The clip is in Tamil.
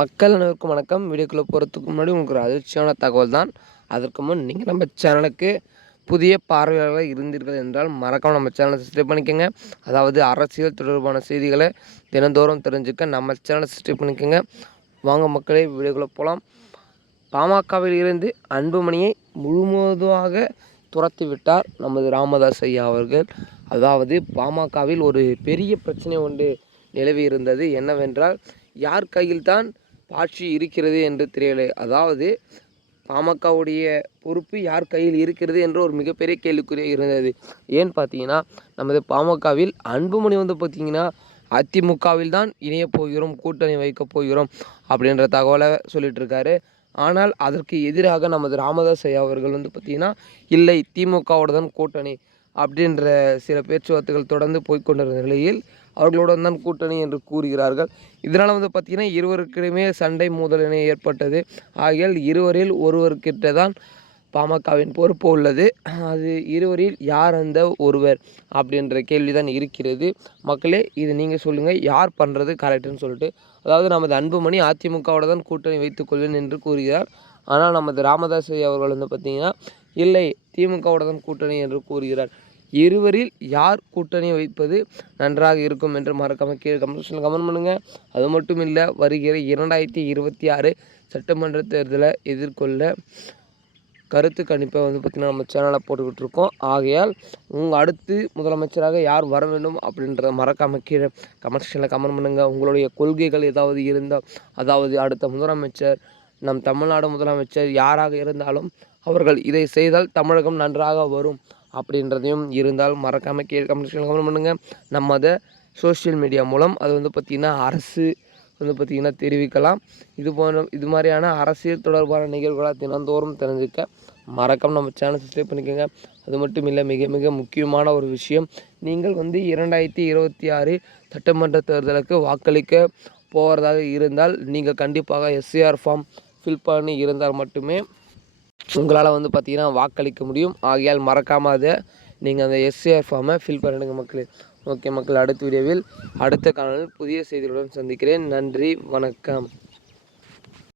மக்கள் அனைவருக்கும் வணக்கம். வீடியோக்குள்ளே போகிறதுக்கு முன்னாடி உங்களுக்கு ஒரு அதிர்ச்சியான தகவல் தான் அதற்கு முன் நீங்கள் நம்ம சேனலுக்கு புதிய பார்வையாளர்கள் இருந்தீர்கள் என்றால் மறக்காமல் நம்ம சேனலை சப்ஸ்கிரைப் பண்ணிக்கோங்க. அதாவது அரசியல் தொடர்பான செய்திகளை தினந்தோறும் தெரிஞ்சுக்க நம்ம சேனலை சப்ஸ்கிரைப் பண்ணிக்கோங்க. வாங்க மக்களே வீடியோக்குள்ளே போகலாம் பாமகவில் இருந்து அன்புமணியை முழுமுழுதாக துரத்தி விட்டார் நமது ராமதாஸ் ஐயா அவர்கள். அதாவது பாமகவில் ஒரு பெரிய பிரச்சனை ஒன்று நிலவி இருந்தது என்னவென்றால் யார் கையில்தான் ஆட்சி இருக்கிறது என்று தெரியலை அதாவது பாமகவுடைய பொறுப்பு யார் கையில் இருக்கிறது என்ற ஒரு மிகப்பெரிய கேள்விக்குறியாக இருந்தது. ஏன்னு பார்த்தீங்கன்னா நமது பாமகவில் அன்புமணி வந்து பார்த்தீங்கன்னா அதிமுகவில் தான் இணையப் போகிறோம் கூட்டணி வைக்கப் போகிறோம் அப்படின்ற தகவலை சொல்லிட்டு இருக்காரு. ஆனால் அதற்கு எதிராக நமது ராமதாஸ் ஐயா அவர்கள் வந்து பார்த்திங்கன்னா இல்லை திமுகவோட தான் கூட்டணி அப்படின்ற சில பேச்சுவார்த்தைகள் தொடர்ந்து போய்கொண்டிருந்த நிலையில் அவர்களுடன் தான் கூட்டணி என்று கூறுகிறார்கள். இதனால் வந்து பார்த்திங்கன்னா இருவருக்கிடையுமே சண்டை மோதலினை ஏற்பட்டது. ஆகியால் இருவரில் ஒருவர்கிட்ட தான் பாமகவின் பொறுப்பு உள்ளது. அது இருவரில் யார் அந்த ஒருவர் அப்படின்ற கேள்வி தான் இருக்கிறது. மக்களே இது நீங்கள் சொல்லுங்கள் யார் பண்ணுறது கரெக்டுன்னு சொல்லிட்டு. அதாவது நமது அன்புமணி அதிமுகவோட தான் கூட்டணி வைத்துக்கொள்வேன் என்று கூறுகிறார். ஆனால் நமது ராமதாஸ் அவர்கள் வந்து பார்த்திங்கன்னா இல்லை திமுகவோட தான் கூட்டணி என்று கூறுகிறார். இருவரில் யார் கூட்டணி வைப்பது நன்றாக இருக்கும் என்று மறக்காமல் கீழே கமெண்ட் கமெண்ட் பண்ணுங்கள் அது மட்டும் இல்லை வருகிற இரண்டாயிரத்தி இருபத்தி ஆறு சட்டமன்ற தேர்தலை எதிர்கொள்ள கருத்து கணிப்பை வந்து பார்த்திங்கன்னா நம்ம சேனலில் போட்டுக்கிட்டு இருக்கோம் ஆகையால் உங்கள் அடுத்து முதலமைச்சராக யார் வர வேண்டும் அப்படின்றத மறக்காமல் கீழே கமெண்ட் செக்ஷனில் கமெண்ட் பண்ணுங்கள் உங்களுடைய கொள்கைகள் ஏதாவது இருந்தால் அதாவது அடுத்த முதலமைச்சர் நம் தமிழ்நாடு முதலமைச்சர் யாராக இருந்தாலும் அவர்கள் இதை செய்தால் தமிழகம் நன்றாக வரும். அப்படின்றதையும் இருந்தால் மறக்காமல் கீழே கமெண்ட் கமெண்ட் பண்ணுங்கள் நம்ம அதை சோஷியல் மீடியா மூலம் அது வந்து பார்த்திங்கன்னா அரசு வந்து பார்த்திங்கன்னா தெரிவிக்கலாம். இது போன்ற இது மாதிரியான அரசியல் தொடர்பான நிகழ்வுகளாக தினந்தோறும் தெரிஞ்சுக்க மறக்காம நம்ம சேனல் சப்ஸ்கிரைப் பண்ணிக்கோங்க. அது மட்டும் இல்லை மிக மிக முக்கியமான ஒரு விஷயம். நீங்கள் வந்து இரண்டாயிரத்தி இருபத்தி ஆறு சட்டமன்ற தேர்தலுக்கு வாக்களிக்க போகிறதாக இருந்தால் நீங்கள் கண்டிப்பாக எஸ்சிஆர் ஃபார்ம் ஃபில் பண்ணி இருந்தால் மட்டுமே உங்களால் வந்து பார்த்தீங்கன்னா வாக்களிக்க முடியும். ஆகையால் மறக்காமல் அதை நீங்கள் அந்த எஸ்சிஆர் ஃபார்மை ஃபில் பண்ணிடுங்க மக்களே. ஓகே மக்கள் அடுத்த வீடியோவில் அடுத்த காலையில் புதிய செய்திகளுடன் சந்திக்கிறேன். நன்றி வணக்கம்.